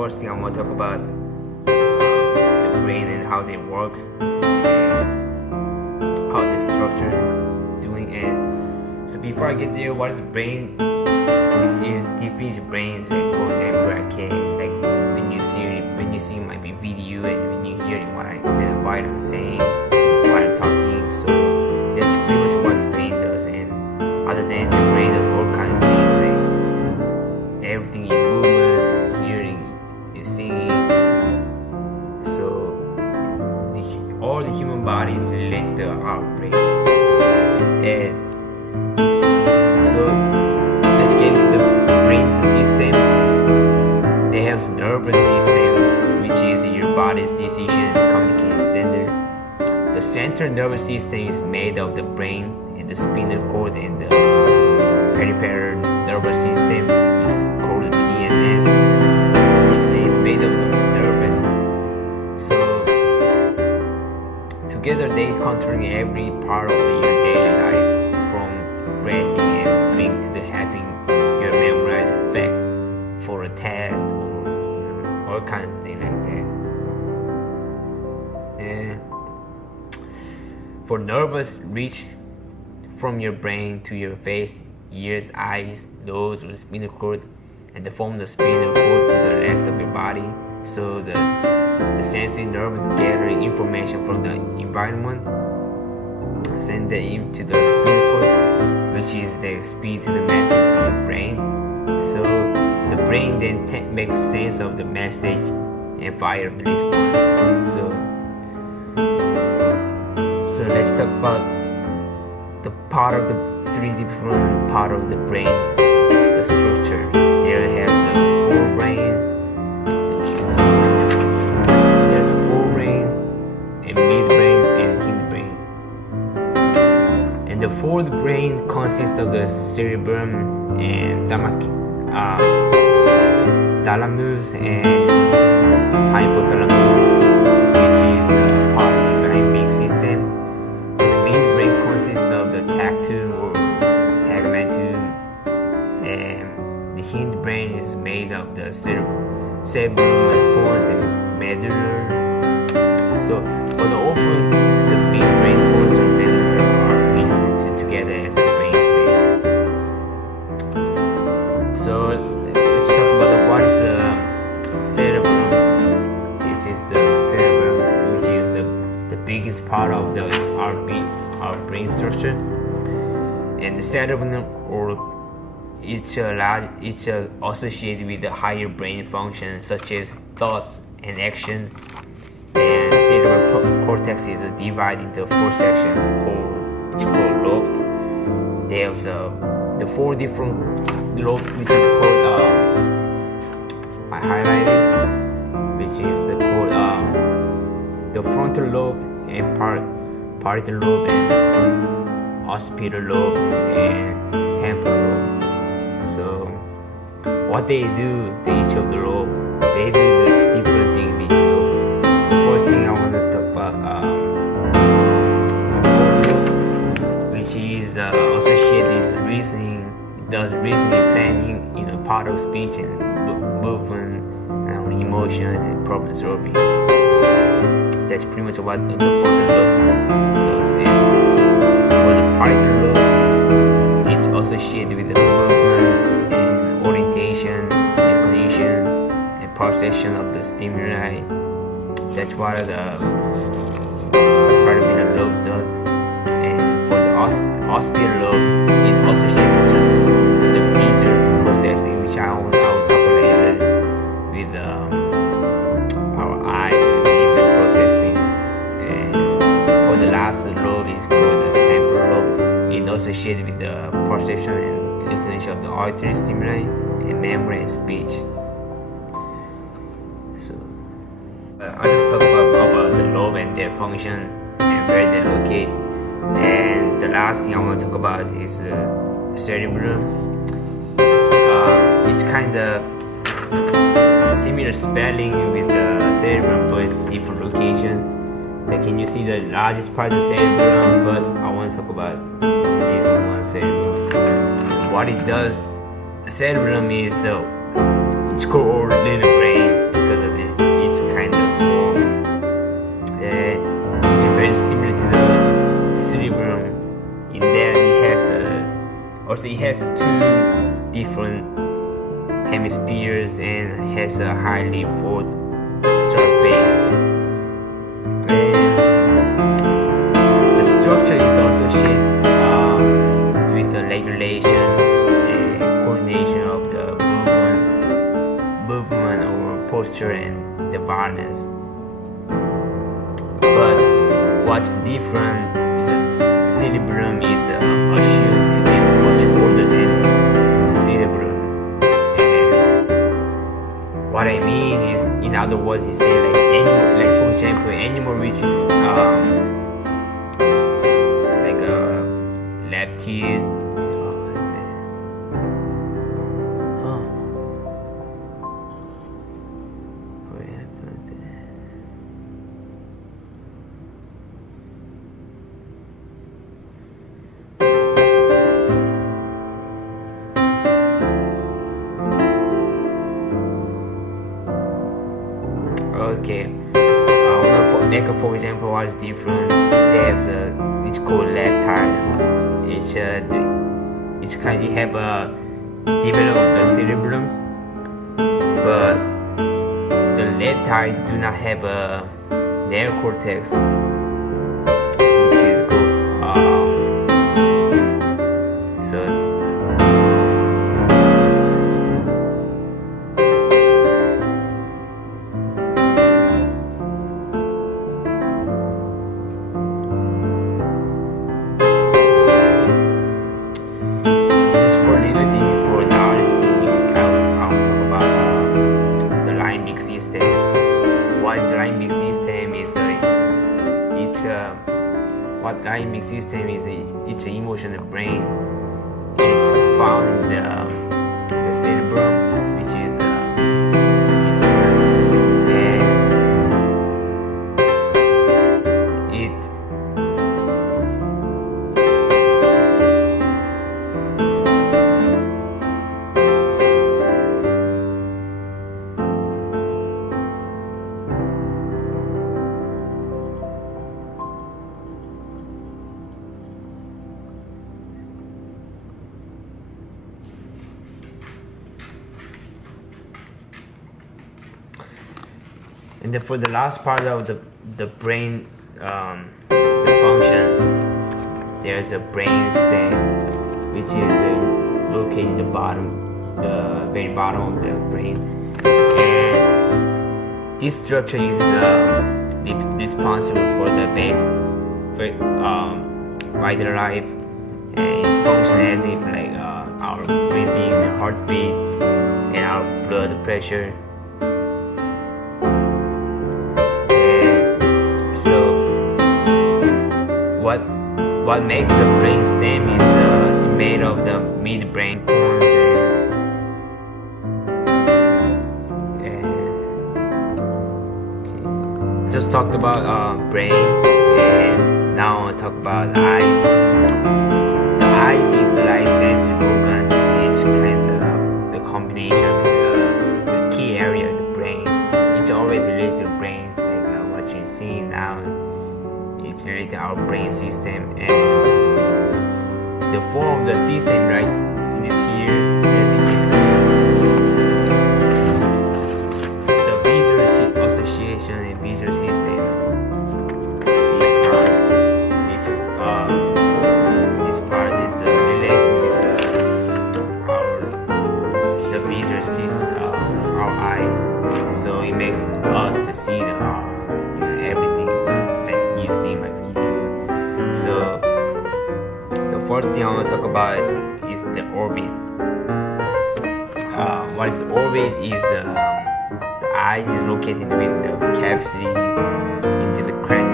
first thing I want to talk about the brain and how it works and how the structure is doing. And so before I get there, what is the brain? Is definition brain, like for example, I can, like when you see my video and when you hear what I'm saying, what I'm talking, so that's pretty much what the brain does. And other than the brain does all kinds of things, like everything in movement, hearing and singing. So all the human body is related to our brain. And so let's get into the brain system. They have the nervous system, which is your body's decision and communication center. The central nervous system is made of the brain and the spinal cord and the peripheral nervous system, which is called the PNS. And it's made of the nervous. So together they control every part of your daily life, from breathing and doing to the having your memorized fact for a test or all kinds of things like that. And for nervous reach from your brain to your face, ears, eyes, nose, or spinal cord, and from the spinal cord to the rest of your body. So the sensory nerves gather information from the environment, send it into the spinal cord, which is the speed to the message to your brain. So the brain then makes sense of the message and fire the response. So let's talk about the part of the three different part of the brain, the structure. There has the forebrain, there's a forebrain, and midbrain, and hindbrain. And the forebrain consists of the cerebrum and thalamus and hypothalamus, which is part of the limbic system. And the midbrain consists of the tactum or tegmentum, and the hindbrain is made of the cerebrum and pons and medulla. So, but often the midbrain, pons, or medulla are referred to together as a brainstem. So let's talk about what is the cerebrum. This is the cerebrum, which is the biggest part of our brain structure. And the cerebrum, or it's associated with the higher brain functions such as thoughts and action. And cerebral cortex is divided into 4 sections, which are called lobes. They have the 4 different lobes, which is called I highlighted, which is called the frontal lobe and parietal lobe and occipital lobe and temporal lobe. So what they do to each of the lobes, they do the different thing in each lobes. So first thing I want to talk about the fourth lobe, which is associated with reasoning. It does reasoning, planning, part of speech and movement, emotion and problem solving. That's pretty much what the frontal lobe does. And for the parietal lobe, it's associated with the movement and orientation, recognition, and perception of the stimuli. That's what the parietal lobe does. And for the occipital lobe, it associates with just the visual processing, which I will talk later, with our eyes and visual processing. And for the last lobe is called the temporal lobe. It associated with the perception and recognition of the auditory stimuli and memory and speech. So I just talked about the lobe and their function and where they locate. And the last thing I want to talk about is cerebrum. It's kind of similar spelling with the cerebrum, but it's different location. Like, can you see the largest part of the cerebrum? But I want to talk about this one cerebrum. So what it does, cerebrum is it's called little brain. very similar to the cerebrum in that it has two different hemispheres and has a highly forked surface. And the structure is also shaped with the regulation and coordination of the movement or posture and the balance. But what's different is the cerebrum is assumed to be much older than the cerebrum. And what I mean is, in other words, he said like animal, like for example, animal which is like a leptid. Okay, for example, what is different? They have it's called leptide. Each kind have a developed the cerebrum, but the leptide do not have a neocortex, which is called so. For knowledge, I'll talk about the limbic system. What is the limbic system? What limbic system is? It's an emotional brain. It's found in the cerebrum, which is this one, and then for the last part of the brain, the function, there's a brain stem, which is located in the very bottom of the brain, and this structure is responsible for the vital life, and it functions as if like our breathing, heartbeat, and our blood pressure. So what makes the brain stem is made of the midbrain cones and just talked about brain, and now I'll talk about the eyes. The eyes is the light sensitive organ. It's kind of the combination of the key area of the brain. It's already related to the brain. What you see now, it's related to our brain system, and the form of the system right in this here, as you can see, the visual association and visual system. This part is related with the visual system of our eyes, so it makes us to see everything like you see in my video. So the first thing I want to talk about is the orbit. What is the orbit? Is the eyes is located with the cavity into the cranium.